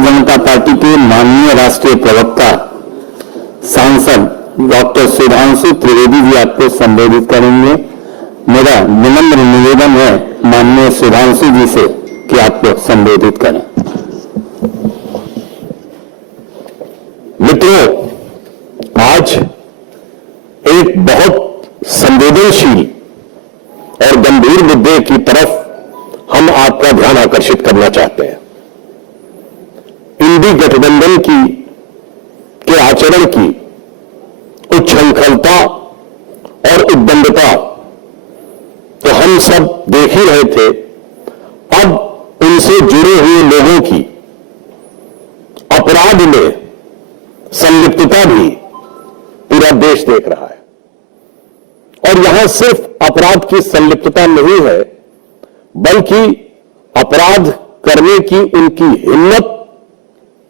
जनता party के माननीय राष्ट्रीय प्रवक्ता सांसद डॉक्टर सुधांशु त्रिवेदी जी आपको संबोधित करेंगे। मेरा विनम्र निवेदन है माननीय सुधांशु जी से कि आपको संबोधित करें। मित्रों, आज एक बहुत संवेदनशील और गंभीर मुद्दे की तरफ हम आपका ध्यान आकर्षित करना चाहते हैं। इंडी गठबंधन के आचरण की उच्छृंखलता और उद्दंडता तो हम सब देख ही रहे थे। अब उनसे जुड़े हुए लोगों की अपराध में संलिप्तता भी पूरा देश देख रहा है। और यहां सिर्फ अपराध की संलिप्तता नहीं है, बल्कि अपराध करने की उनकी हिम्मत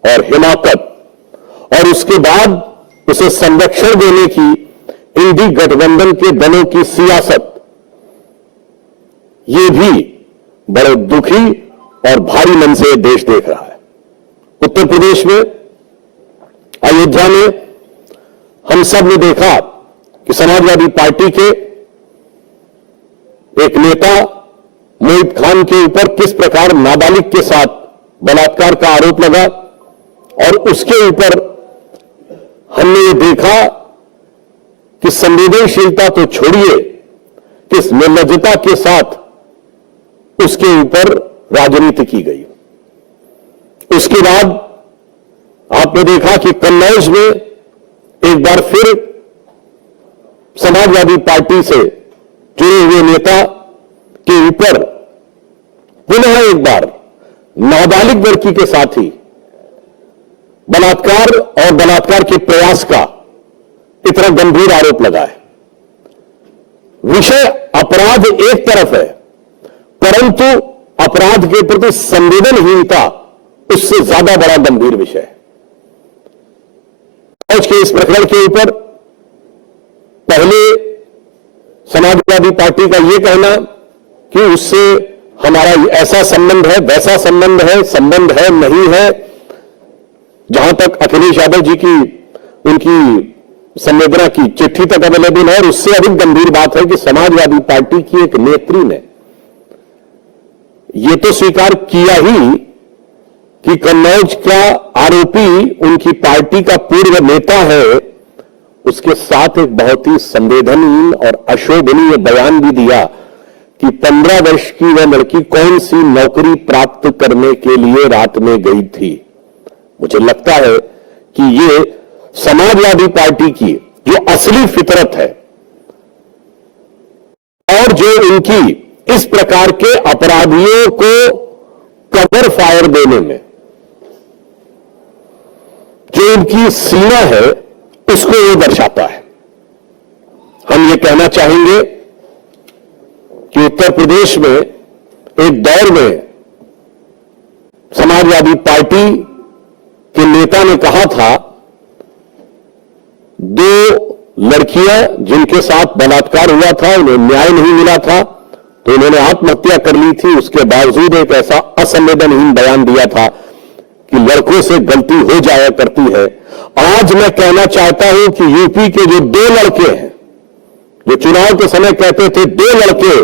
और हिमाकत और उसके बाद उसे संरक्षण देने की इंडी गठबंधन के दलों की सियासत, ये भी बड़े दुखी और भारी मन से देश देख रहा है। उत्तर प्रदेश में अयोध्या में हम सब ने देखा कि समाजवादी पार्टी के एक नेता मोहित खान के ऊपर किस प्रकार नाबालिग के साथ बलात्कार का आरोप लगा और उसके ऊपर हमने ये देखा कि संवेदनशीलता तो छोड़िए, किस निर्लज्जता के साथ उसके ऊपर राजनीति की गई। उसके बाद आपने देखा कि कन्नौज में एक बार फिर समाजवादी पार्टी से जुड़े हुए नेता के ऊपर पुनः एक बार नाबालिग लड़की के साथी बलात्कार और बलात्कार के प्रयास का इतना गंभीर आरोप लगा है। विषय अपराध एक तरफ है, परंतु अपराध के प्रति संवेदनहीनता उससे ज्यादा बड़ा गंभीर विषय है। आज के इस प्रकरण के ऊपर पहले समाजवादी पार्टी का यह कहना कि उससे हमारा ऐसा संबंध है, वैसा संबंध है नहीं है। जहां तक अखिलेश यादव जी की उनकी संवेदना की चिट्ठी तक अवेलेबल है, और उससे अधिक गंभीर बात है कि समाजवादी पार्टी की एक नेत्री ने यह तो स्वीकार किया ही कि कन्नौज का आरोपी उनकी पार्टी का पूर्व नेता है। उसके साथ एक बहुत ही संवेदनहीन और अशोभनीय बयान भी दिया कि 15 वर्ष की वह लड़की कौन सी नौकरी प्राप्त करने के लिए रात में गई थी। मुझे लगता है कि ये समाजवादी पार्टी की जो असली फितरत है और जो इनकी इस प्रकार के अपराधियों को कवर फायर देने में जो इनकी सीमा है, उसको ये दर्शाता है। हम ये कहना चाहेंगे कि उत्तर प्रदेश में एक दौर में समाजवादी पार्टी के नेता ने कहा था 2 लड़कियां जिनके साथ बलात्कार हुआ था, उन्हें न्याय नहीं मिला था, तो उन्होंने आत्महत्या कर ली थी। उसके बावजूद एक ऐसा असंवेदनहीन बयान दिया था कि लड़कों से गलती हो जाया करती है। आज मैं कहना चाहता हूं कि यूपी के जो 2 लड़के हैं, जो चुनाव के समय कहते थे 2 लड़के,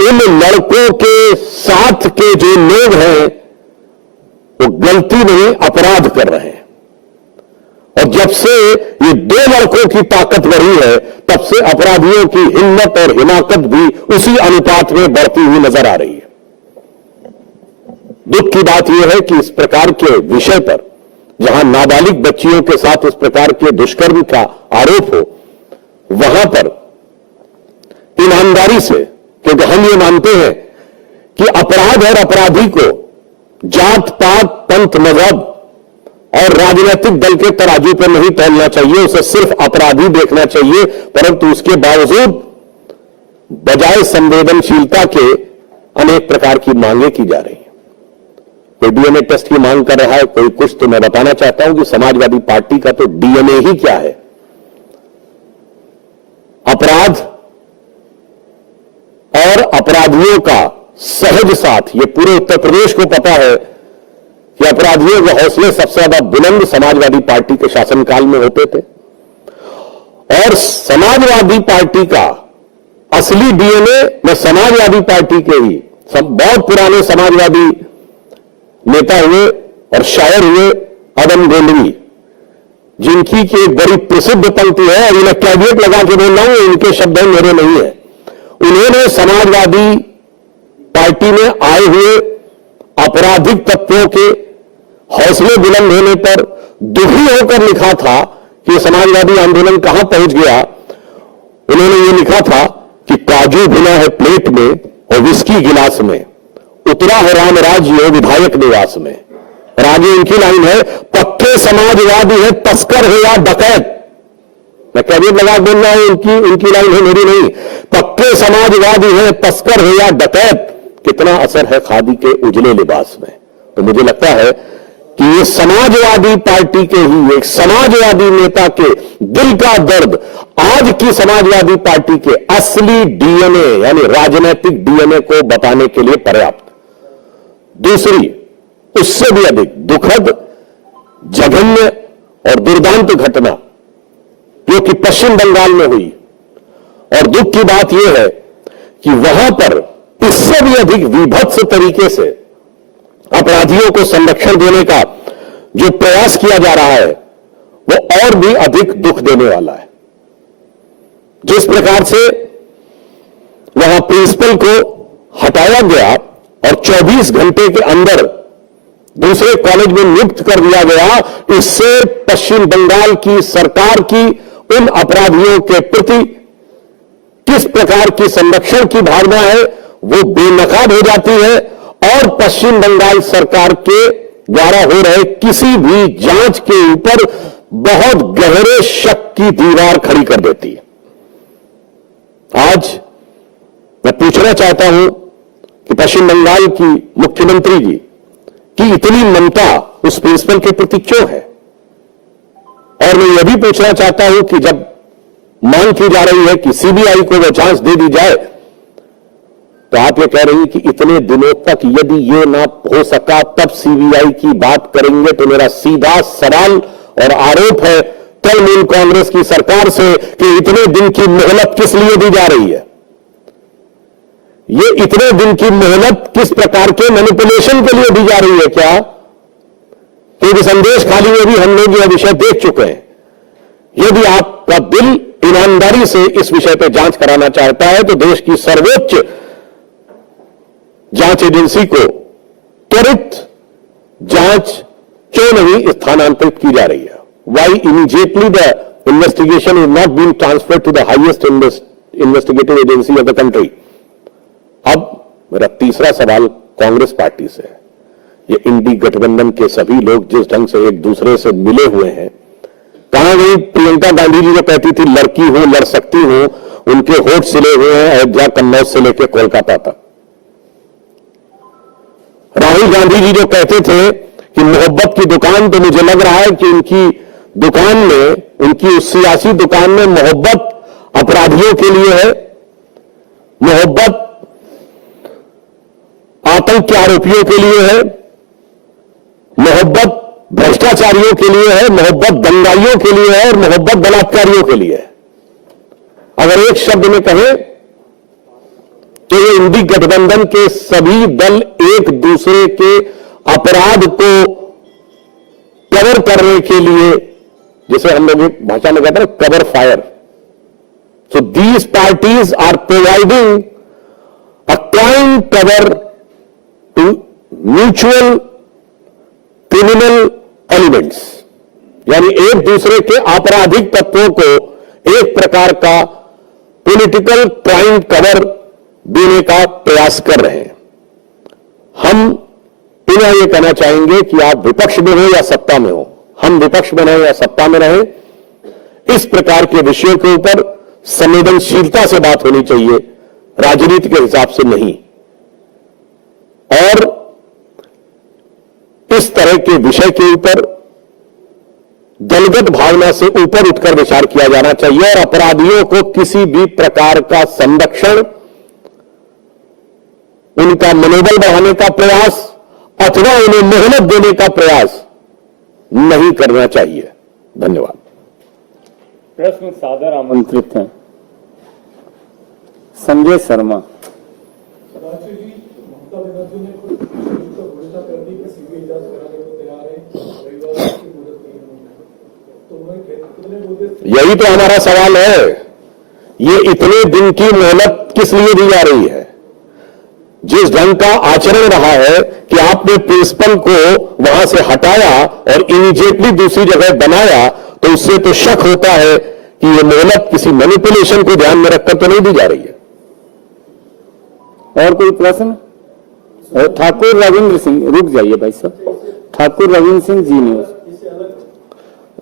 उन लड़कों के साथ के जो लोग हैं वो गलती नहीं अपराध कर रहे हैं। और जब से ये 2 लड़कों की ताकत बढ़ी है, तब से अपराधियों की हिम्मत और हिमाकत भी उसी अनुपात में बढ़ती हुई नजर आ रही है। दुख की बात यह है कि इस प्रकार के विषय पर, जहां नाबालिग बच्चियों के साथ इस प्रकार के दुष्कर्म का आरोप हो, वहां पर ईमानदारी से, क्योंकि हम ये मानते हैं कि अपराध और अपराधी को जात पात, पंथ, मजहब और राजनीतिक दल के तराजू पर नहीं तौलना चाहिए, उसे सिर्फ अपराधी देखना चाहिए। परंतु उसके बावजूद बजाय संवेदनशीलता के अनेक प्रकार की मांगे की जा रही है। कोई डीएनए टेस्ट की मांग कर रहा है, कोई कुछ। तो मैं बताना चाहता हूं कि समाजवादी पार्टी का तो डीएनए ही क्या है। अपराध और अपराधियों का सहज साथ, ये पूरे उत्तर प्रदेश को पता है कि अपराधियों के हौसले सबसे ज्यादा बुलंद समाजवादी पार्टी के शासनकाल में होते थे और समाजवादी पार्टी का असली डीएनए में समाजवादी पार्टी के ही बहुत पुराने समाजवादी नेता हुए और शायर हुए अदम गोंडवी, जिनकी की एक बड़ी प्रसिद्ध पंक्ति है और इन्हें कैविएट लगा के बोल रहा हूं, इनके शब्द मेरे नहीं है। उन्होंने समाजवादी पार्टी में आए हुए आपराधिक तत्वों के हौसले बुलंद होने पर दुखी होकर लिखा था कि समाजवादी आंदोलन कहां पहुंच गया। उन्होंने ये लिखा था कि काजू भुना है प्लेट में और विस्की गिलास में, उतरा है राम राज्य विधायक निवास में। और आगे उनकी लाइन है, पक्के समाजवादी है तस्कर है या डकैत। मैं कैविएट लगा बोल रहा हूं, उनकी लाइन है, मेरी नहीं। पक्के समाजवादी है तस्कर है या डकैत, कितना असर है खादी के उजले लिबास में। तो मुझे लगता है कि ये समाजवादी पार्टी के ही एक समाजवादी नेता के दिल का दर्द आज की समाजवादी पार्टी के असली डीएनए यानी राजनीतिक डीएनए को बताने के लिए पर्याप्त। दूसरी, उससे भी अधिक दुखद, जघन्य और दुर्दांत घटना जो कि पश्चिम बंगाल में हुई, और दुख की बात यह है कि वहां पर इससे भी अधिक विभत्स तरीके से अपराधियों को संरक्षण देने का जो प्रयास किया जा रहा है वो और भी अधिक दुख देने वाला है। जिस प्रकार से वहां प्रिंसिपल को हटाया गया और 24 घंटे के अंदर दूसरे कॉलेज में नियुक्त कर दिया गया, इससे पश्चिम बंगाल की सरकार की उन अपराधियों के प्रति किस प्रकार की संरक्षण की भावना है वो बेनकाब हो जाती है और पश्चिम बंगाल सरकार के द्वारा हो रहे किसी भी जांच के ऊपर बहुत गहरे शक की दीवार खड़ी कर देती है। आज मैं पूछना चाहता हूं कि पश्चिम बंगाल की मुख्यमंत्री जी की इतनी ममता उस प्रिंसिपल के प्रति क्यों है, और मैं यह भी पूछना चाहता हूं कि जब मांग की जा रही है कि सीबीआई को वो जांच दे दी जाए, तो आप ये कह रही हैं कि इतने दिनों तक यदि ये ना हो सका तब सीबीआई की बात करेंगे। तो मेरा सीधा सवाल और आरोप है तृणमूल कांग्रेस की सरकार से कि इतने दिन की मोहलत किस लिए दी जा रही है। ये इतने दिन की मोहलत किस प्रकार के मैनिपुलेशन के लिए दी जा रही है क्या? क्योंकि संदेश खाली में भी हम लोग यह विषय देख चुके हैं। यदि आपका दिल ईमानदारी से इस विषय पर जांच कराना चाहता है तो देश की सर्वोच्च जांच एजेंसी को त्वरित जांच क्यों नहीं स्थानांतरित की जा रही है? Why immediately the investigation is not being transferred to the highest investigative agency of the country. अब मेरा तीसरा सवाल कांग्रेस पार्टी से है। ये इंडी गठबंधन के सभी लोग जिस ढंग से एक दूसरे से मिले हुए हैं, कहां गई प्रियंका गांधी जी जो कहती थी लड़की हूं लड़ सकती हूं, उनके होठ सिले हुए हैं अयोध्या कन्नौज से लेकर कोलकाता तक। राहुल गांधी जी जो कहते थे कि मोहब्बत की दुकान, तो मुझे लग रहा है कि उनकी दुकान में, उनकी उस सियासी दुकान में मोहब्बत अपराधियों के लिए है, मोहब्बत आतंक के आरोपियों के लिए है, मोहब्बत भ्रष्टाचारियों के लिए है, मोहब्बत दंगाइयों के लिए है और मोहब्बत बलात्कारियों के लिए है। अगर एक शब्द में कहें तो ये इंडी गठबंधन के सभी दल एक दूसरे के अपराध को कवर करने के लिए, जैसे हम लोग एक भाषा में कहते हैं cover fire, so these parties are providing a crime cover to mutual criminal elements, यानी एक दूसरे के आपराधिक तत्वों को एक प्रकार का पॉलिटिकल क्राइम कवर देने का प्रयास कर रहे हैं। हम पुनः यह कहना चाहेंगे कि आप विपक्ष में हो या सत्ता में हो, हम विपक्ष में रहें या सत्ता में रहें, इस प्रकार के विषयों के ऊपर संवेदनशीलता से बात होनी चाहिए, राजनीति के हिसाब से नहीं। और इस तरह के विषय के ऊपर दलगत भावना से ऊपर उठकर विचार किया जाना चाहिए और अपराधियों को किसी भी प्रकार का संरक्षण, उनका मनोबल बढ़ाने का प्रयास, अथवा उन्हें मोहलत देने का प्रयास नहीं करना चाहिए। धन्यवाद। प्रश्न सादर आमंत्रित हैं संजय शर्मा। ममता बनर्जी ने खुद घोषणा कर दी कि सीबीआई जांच कराने को तैयार है, रविवार की मुदत नहीं है, तो वह कितने मुद्दे। यही तो हमारा सवाल है, ये इतने दिन की मोहलत किस लिए दी जा रही है? जिस ढंग का आचरण रहा है कि आपने प्रिंसिपल को वहां से हटाया और इमीडिएटली दूसरी जगह बनाया, तो उससे तो शक होता है कि ये मोहलत किसी मैनिपुलेशन को ध्यान में रखकर तो नहीं दी जा रही है। और कोई प्रश्न? ठाकुर रविंद्र सिंह, रुक जाइए भाई साहब। ठाकुर रविंद्र सिंह जी न्यूज।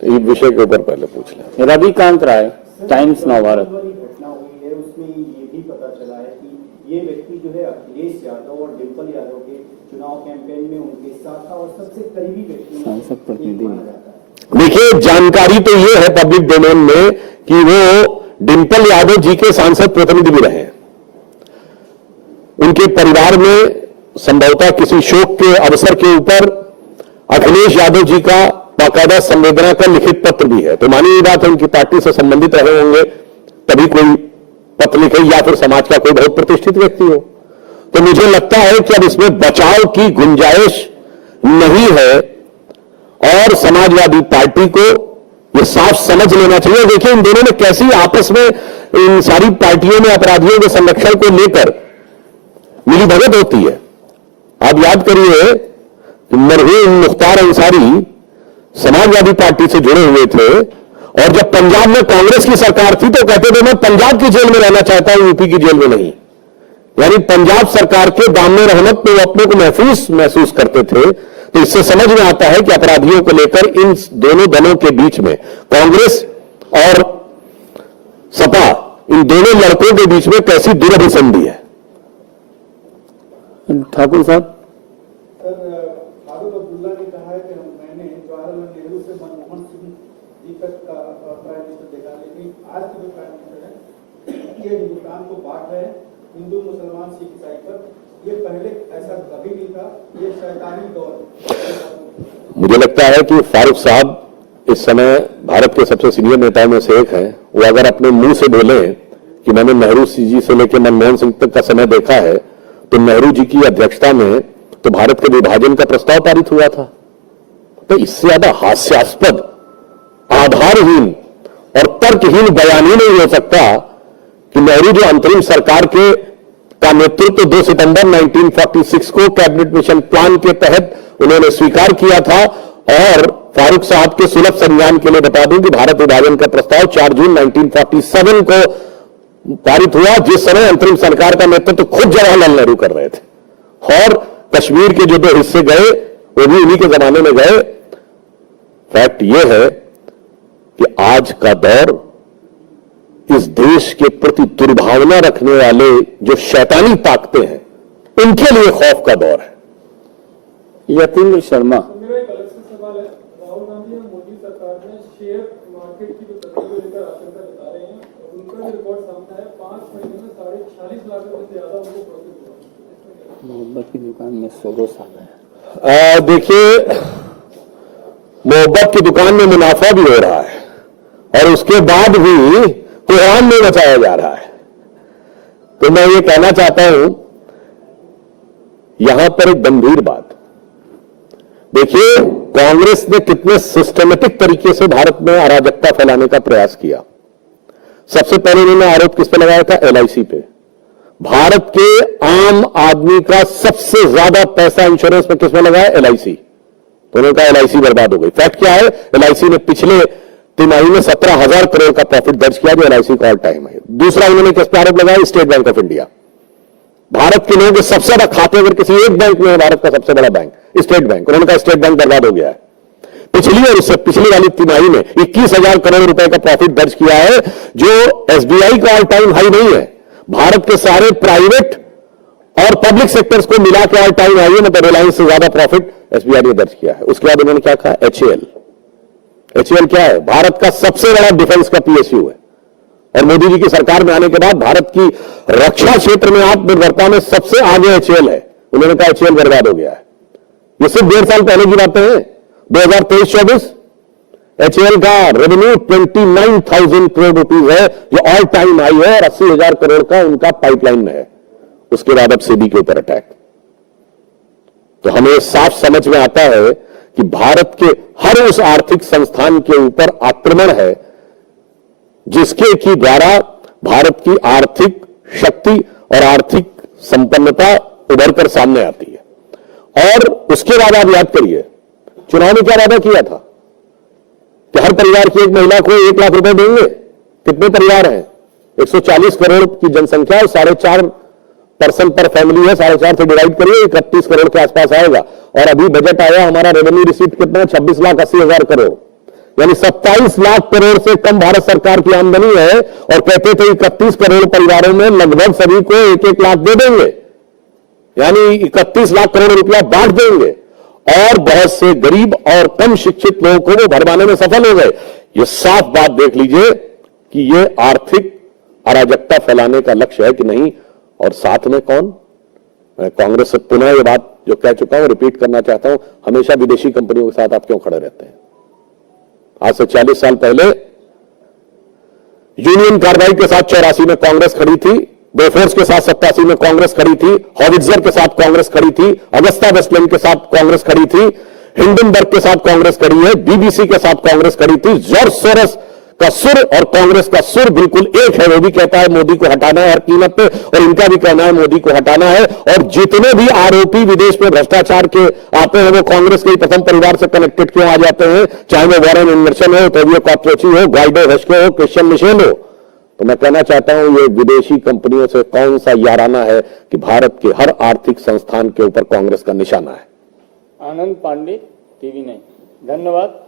इस विषय के ऊपर पहले पूछ लें। रविकांत राय, टाइम्स नव भारत। घटना हुई है उसमें ये भी पता चला है कि ये व्यक्ति जो है अखिलेश यादव और डिंपल यादव के चुनाव कैंपेन में उनके साथ था और सबसे करीबी व्यक्ति सांसद प्रतिनिधि। देखिए, जानकारी तो ये है पब्लिक डोमेन में कि वो डिंपल यादव जी के सांसद प्रतिनिधि भी रहे। उनके परिवार में संभवतः किसी शोक के अवसर के ऊपर अखिलेश यादव जी का बाकायदा संवेदना का लिखित पत्र भी है। तो मानी ये बात है उनकी पार्टी से संबंधित रहे होंगे, तभी कोई पत्र लिखे, या फिर समाज का कोई बहुत प्रतिष्ठित व्यक्ति हो। तो मुझे लगता है कि अब इसमें बचाव की गुंजाइश नहीं है और समाजवादी पार्टी को यह साफ समझ लेना चाहिए। देखिए, इन दोनों ने कैसी आपस में, इन सारी पार्टियों में अपराधियों के संरक्षण को लेकर मिलीभगत होती है। आप याद करिए कि मरहूम मुख्तार अंसारी समाजवादी पार्टी से जुड़े हुए थे और जब पंजाब में कांग्रेस की सरकार थी तो कहते थे मैं पंजाब की जेल में रहना चाहता हूं, यूपी की जेल में नहीं। यानी पंजाब सरकार के दामन रहमत में वो अपने को महसूस करते थे। तो इससे समझ में आता है कि अपराधियों को लेकर इन दोनों दलों के बीच में, कांग्रेस और सपा, इन दोनों लड़कों के बीच में कैसी दुरभिसंधि है। ठाकुर साहब। सर, फारूक अब्दुल्ला ने कहा है कि मैंने जवाहरलाल नेहरू से मनमोहन सिंह जी तक का प्राइम मिनिस्टर देखा, लेकिन आज के जो प्राइम मिनिस्टर है ये हिंदुस्तान को बांट रहे हैं, हिंदू मुसलमान सिख ईसाई पर। ये पहले ऐसा कभी नहीं था, ये शैतानी दौर है। मुझे लगता है कि फारूक साहब इस समय भारत के सबसे सीनियर नेताओं में से एक हैं। वो अगर अपने मुंह से बोले कि मैंने नेहरू जी से लेकर मनमोहन सिंह तक का समय देखा है, तो नेहरू जी की अध्यक्षता में तो भारत के विभाजन का प्रस्ताव पारित हुआ था। तो इससे ज्यादा हास्यास्पद, आधारहीन और तर्कहीन बयान ही नहीं हो सकता कि नेहरू जो अंतरिम सरकार का नेतृत्व 2 सितंबर 1946 को कैबिनेट मिशन प्लान के तहत उन्होंने स्वीकार किया था। और फारूक साहब के सुलभ संज्ञान के लिए बता दूं कि भारत विभाजन का प्रस्ताव 4 जून 1947 को पारित हुआ, जिस समय अंतरिम सरकार का नेतृत्व खुद जवाहरलाल नेहरू कर रहे थे। और कश्मीर के जो 2 हिस्से गए वो भी उन्हीं के जमाने में गए। फैक्ट यह है कि आज का दौर इस देश के प्रति दुर्भावना रखने वाले जो शैतानी ताकतें हैं उनके लिए खौफ का दौर है। यतीन्द्र शर्मा। मेरा एक अलग से सवाल है, राहुल गांधी और मोदी सरकार ने शेयर मार्केट की जो तस्वीर को लेकर आशंका जता रहे हैं, उनका जो रिकॉर्ड सामने है 5 महीने में 46.5 लाख रुपए से ज्यादा उनको प्रॉफिट हुआ। मोहब्बत की दुकान में सोगोस आ गया। देखिए, मोहब्बत की दुकान में मुनाफा भी हो रहा है और उसके बाद भी कुरान में बचाया जा रहा है। तो मैं ये कहना चाहता हूं यहां पर एक गंभीर बात, देखिए कांग्रेस ने कितने सिस्टमेटिक तरीके से भारत में अराजकता फैलाने का प्रयास किया। सबसे पहले उन्होंने आरोप किस पे लगाया था? एलआईसी पे। भारत के आम आदमी का सबसे ज्यादा पैसा इंश्योरेंस में किसमें लगाया? एलआईसी। तो उन्होंने कहा एलआईसी बर्बाद हो गई। फैक्ट क्या है? एलआईसी ने पिछले तिमाही में 17,000 करोड़ का प्रॉफिट दर्ज किया, जो एलआईसी का ऑल टाइम है। दूसरा उन्होंने किस पे आरोप लगाया? State bank of India. Bharat के लोगों के सबसे ज्यादा खाते अगर किसी एक बैंक में है, भारत का सबसे बड़ा बैंक स्टेट बैंक, उन्होंने कहा स्टेट बैंक बर्बाद हो गया है। पिछली और उससे पिछली वाली तिमाही में 21,000 करोड़ रुपए का प्रॉफिट दर्ज किया है, जो एसबीआई का ऑल टाइम हाई नहीं है। भारत के सारे प्राइवेट और पब्लिक सेक्टर्स को मिला के ऑल टाइम हाई है, मतलब रिलायंस से ज्यादा प्रॉफिट एसबीआई ने दर्ज किया है। उसके बाद उन्होंने क्या कहा? एचएएल। एचएएल क्या है? भारत का सबसे बड़ा डिफेंस का पीएसयू है और मोदी जी की सरकार में आने के बाद भारत की रक्षा क्षेत्र में आत्मनिर्भरता में सबसे आगे एचएएल है। उन्होंने कहा एचएएल बर्बाद हो गया है। ये सिर्फ 1.5 साल पहले की बातें हैं। 2023-24 HAL का रेवेन्यू 29,000 करोड़ रुपीज है, जो ऑल टाइम हाई है, और 80,000 करोड़ का उनका पाइपलाइन में है। उसके बाद अब सेबी के ऊपर अटैक। तो हमें साफ समझ में आता है कि भारत के हर उस आर्थिक संस्थान के ऊपर आक्रमण है जिसके की द्वारा भारत की आर्थिक शक्ति और आर्थिक संपन्नता उभरकर सामने आती है। और उसके बाद आप याद करिए, चुनाव में क्या वादा किया था कि हर परिवार की एक महिला को 1 लाख रुपए देंगे। कितने परिवार हैं? 140 करोड़ की जनसंख्या है, 4.5 पर्सन पर फैमिली है, 4.5 से डिवाइड करिए, 31 करोड़ के आसपास आएगा। और अभी बजट आया, हमारा रेवेन्यू रिसीट कितना है? 26,80,000 करोड़, यानी 27 लाख करोड़ से कम भारत सरकार की आमदनी है। और कहते थे 31 करोड़ परिवारों में लगभग सभी को 1-1 लाख दे देंगे, यानी 31 लाख करोड़ रुपया बांट देंगे, और बहुत से गरीब और कम शिक्षित लोगों को वो भरवाने में सफल हो गए। ये साफ बात देख लीजिए कि ये आर्थिक अराजकता फैलाने का लक्ष्य है कि नहीं। और साथ में कौन? मैं कांग्रेस से पुनः ये बात जो कह चुका हूं रिपीट करना चाहता हूं, हमेशा विदेशी कंपनियों के साथ आप क्यों खड़े रहते हैं? आज से 40 साल पहले यूनियन कार्बाइड के साथ 84 में कांग्रेस खड़ी थी, बोफोर्स के साथ 87 में कांग्रेस खड़ी थी, हॉविट्जर के साथ कांग्रेस खड़ी थी, अगस्ता वेस्टलैंड के साथ कांग्रेस खड़ी थी, हिंडनबर्ग के साथ कांग्रेस खड़ी है, बीबीसी के साथ कांग्रेस खड़ी थी। जॉर्ज सोरोस का सुर और कांग्रेस का सुर बिल्कुल एक है। वो भी कहता है मोदी को हटाना है हर कीमत पे, और इनका भी कहना है मोदी को हटाना है। और जितने भी आरोपी विदेश में भ्रष्टाचार के आते हैं वो कांग्रेस के ही प्रथम परिवार से कनेक्टेड क्यों आ जाते हैं? चाहे वो वॉरेन एंडरसन हो, टोबियो कॉर्टोची हो, ग्वाइडो हेस्के हो, क्रिश्चियन मिशेल हो। तो मैं कहना चाहता हूं ये विदेशी कंपनियों से कौन सा याराना है कि भारत के हर आर्थिक संस्थान के ऊपर कांग्रेस का निशाना है। आनंद पांडे, TV9। धन्यवाद।